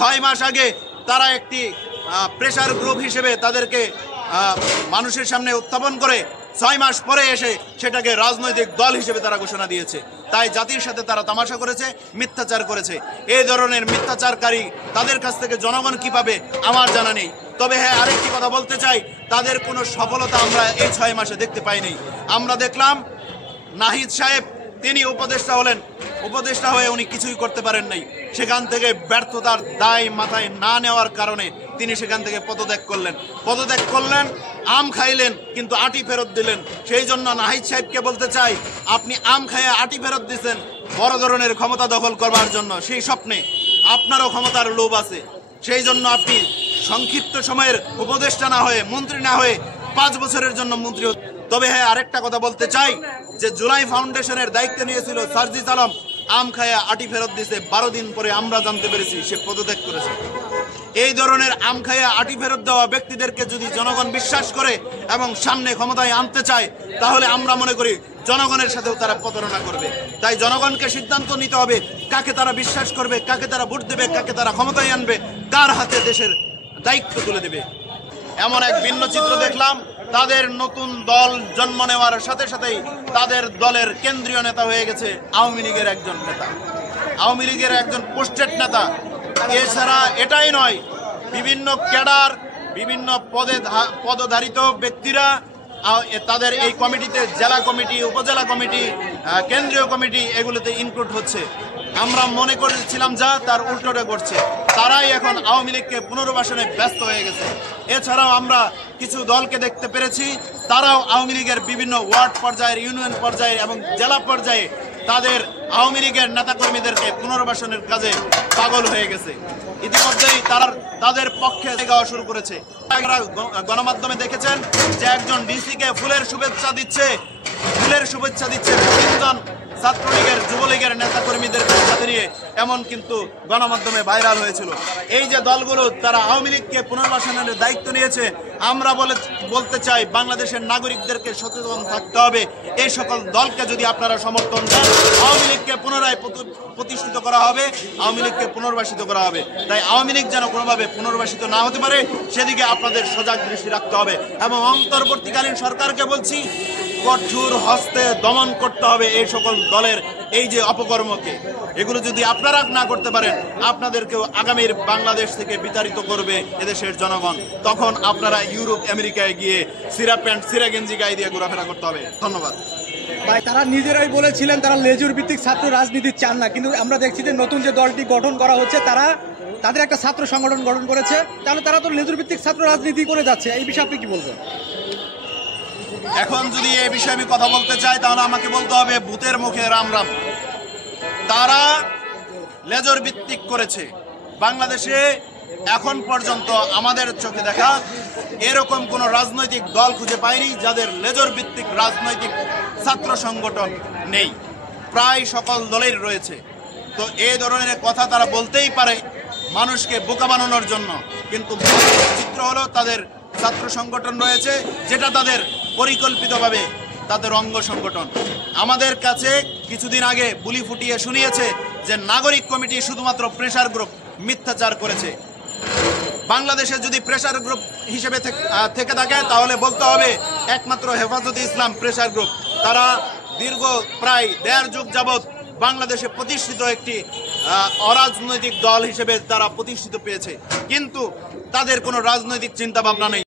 6 মাস আগে তারা একটি প্রেসার গ্রুপ হিসেবে তাদেরকে মানুষের সামনে উত্থাপন করে 6 মাস পরে এসে সেটাকে রাজনৈতিক দল হিসেবে তারা ঘোষণা দিয়েছে। তাই জাতির সাথে তারা তামাশা করেছে, মিথ্যাচার করেছে। এই ধরনের মিথ্যাচারকারী তাদের কাছ থেকে জনগণ কি পাবে আমার জানা নেই। তবে হ্যাঁ, আরেকটি কথা বলতে চাই, তাদের কোনো সফলতা আমরা এই 6 মাসে দেখতে পাইনি। আমরা দেখলাম নাহিদ সাহেব তিনি উপদেষ্টা হলেন, উপদেষ্টা হয়ে উনি কিছুই করতে পারেন নাই। সেখান থেকে ব্যর্থতার দায় মাথায় না নেওয়ার কারণে তিনি সেখান থেকে পদত্যাগ করলেন, আম খাইলেন কিন্তু আটি ফেরত দিলেন। সেই জন্য নাহিদ সাহেবকে বলতে চাই, আপনি আম খাইয়ে আটি ফেরত দিচ্ছেন বড় ধরনের ক্ষমতা দখল করবার জন্য। সেই স্বপ্নে আপনারও ক্ষমতার লোভ আছে, সেই জন্য আপনি সংক্ষিপ্ত সময়ের উপদেষ্টা না হয়ে, মন্ত্রী না হয়ে 5 বছরের জন্য মন্ত্রী। তবে হ্যাঁ, আরেকটা কথা বলতে চাই যে জুলাই ফাউন্ডেশনের দায়িত্ব নিয়েছিল সার্জিস আলম, আম খায়া আটি ফেরত দিয়েছে। 12 দিন পরে আমরা জানতে পেরেছি সে পদত্যাগ করেছে। এই ধরনের আম খায়া আটি ফেরত দেওয়া ব্যক্তিদেরকে যদি জনগণ বিশ্বাস করে এবং সামনে ক্ষমতায় আনতে চায়, তাহলে আমরা মনে করি জনগণের সাথেও তারা প্রতারণা করবে। তাই জনগণকে সিদ্ধান্ত নিতে হবে কাকে তারা বিশ্বাস করবে, কাকে তারা ভোট দেবে, কাকে তারা ক্ষমতায় আনবে, কার হাতে দেশের দায়িত্ব তুলে দেবে। এমন এক ভিন্ন চিত্র দেখলাম, তাদের নতুন দল জন্ম নেওয়ার সাথে সাথেই তাদের দলের কেন্দ্রীয় নেতা হয়ে গেছে আওয়ামী লীগের একজন নেতা, আওয়ামী লীগের একজন পোস্টেড নেতা। এছাড়া এটাই নয়, বিভিন্ন ক্যাডার, বিভিন্ন পদধারিত ব্যক্তিরা তাদের এই কমিটিতে, জেলা কমিটি, উপজেলা কমিটি, কেন্দ্রীয় কমিটি, এগুলোতে ইনক্লুড হচ্ছে। আমরা মনে করেছিলাম যা তার উল্টোটা করছে, তারাই এখন আওয়ামী লীগকে পুনর্বাসনে ব্যস্ত হয়ে গেছে। এছাড়াও আমরা কিছু দলকে দেখতে পেরেছি, তারাও আওয়ামী লীগের বিভিন্ন ওয়ার্ড পর্যায়ের, ইউনিয়ন পর্যায়ে এবং জেলা পর্যায়ে তাদের আওয়ামী লীগের নেতাকর্মীদেরকে পুনর্বাসনের কাজে পাগল হয়ে গেছে। ইতিমধ্যেই তারা তাদের পক্ষে গাওয়া শুরু করেছে। গণমাধ্যমে দেখেছেন যে একজন ডিসিকে ফুলের শুভেচ্ছা দিচ্ছে 3জন ছাত্রলীগের, যুবলীগের নেতাকর্মীদের সাথে নিয়ে, এমন কিন্তু গণমাধ্যমে ভাইরাল হয়েছিল। এই যে দলগুলো তারা আওয়ামী লীগকে পুনর্বাসনের দায়িত্ব নিয়েছে, আমরা বলতে চাই বাংলাদেশের নাগরিকদেরকে সচেতন থাকতে হবে। এই সকল দলকে যদি আপনারা সমর্থন দেন, আওয়ামী লীগকে পুনরায় প্রতিষ্ঠিত করা হবে, আওয়ামী লীগকে পুনর্বাসিত করা হবে। তাই আওয়ামী লীগ যেন কোনোভাবে পুনর্বাসিত না হতে পারে সেদিকে আপনাদের সজাগ দৃষ্টি রাখতে হবে। এবং অন্তর্বর্তীকালীন সরকারকে বলছি, কঠোর হস্তে দমন করতে হবে এই সকল দলের এই যে অপকর্মকে। এগুলো যদি আপনারা না করতে পারেন, আপনাদেরকেও আগামীর বাংলাদেশ থেকে বিতাড়িত করবে এদেশের জনগণ। তখন আপনারা ইউরোপ, আমেরিকায় গিয়ে সিরা প্যান্ট, সিরা গেঞ্জি গায়ে দিয়ে ঘোরাফেরা করতে হবে। ধন্যবাদ ভাই। তারা নিজেরাই বলেছিলেন তারা লেজুর ভিত্তিক ছাত্র রাজনীতি চান না, কিন্তু আমরা দেখছি যে নতুন যে দলটি গঠন করা হচ্ছে, তাদের একটা ছাত্র সংগঠন গঠন করেছে। তাহলে তারা তো লেজুর ভিত্তিক ছাত্র রাজনীতি করে যাচ্ছে। এই বিষয়ে আপনি কি বলবেন? এখন যদি এই বিষয়ে আমি কথা বলতে চাই, তাহলে আমাকে বলতে হবে ভূতের মুখে রাম রাম। তারা লেজর ভিত্তিক করেছে। বাংলাদেশে এখন পর্যন্ত আমাদের চোখে দেখা এরকম কোন রাজনৈতিক দল খুঁজে পাইনি যাদের লেজর ভিত্তিক রাজনৈতিক ছাত্র সংগঠন নেই। প্রায় সকল দলের রয়েছে। তো এই ধরনের কথা তারা বলতেই পারে মানুষকে বোকা বানানোর জন্য, কিন্তু চিত্র হলো তাদের ছাত্র সংগঠন রয়েছে, যেটা তাদের পরিকল্পিতভাবে তাদের অঙ্গ সংগঠন। আমাদের কাছে কিছুদিন আগে বুলি ফুটিয়ে শুনিয়েছে যে নাগরিক কমিটি শুধুমাত্র প্রেসার গ্রুপ, মিথ্যাচার করেছে। বাংলাদেশে যদি প্রেসার গ্রুপ হিসেবে থেকে থাকে, তাহলে বলতে হবে একমাত্র হেফাজতে ইসলাম প্রেসার গ্রুপ। তারা দীর্ঘ প্রায় 1.5 যুগ যাবৎ বাংলাদেশে প্রতিষ্ঠিত একটি অরাজনৈতিক দল হিসেবে তারা প্রতিষ্ঠিত পেয়েছে, কিন্তু তাদের কোনো রাজনৈতিক চিন্তা ভাবনা নেই।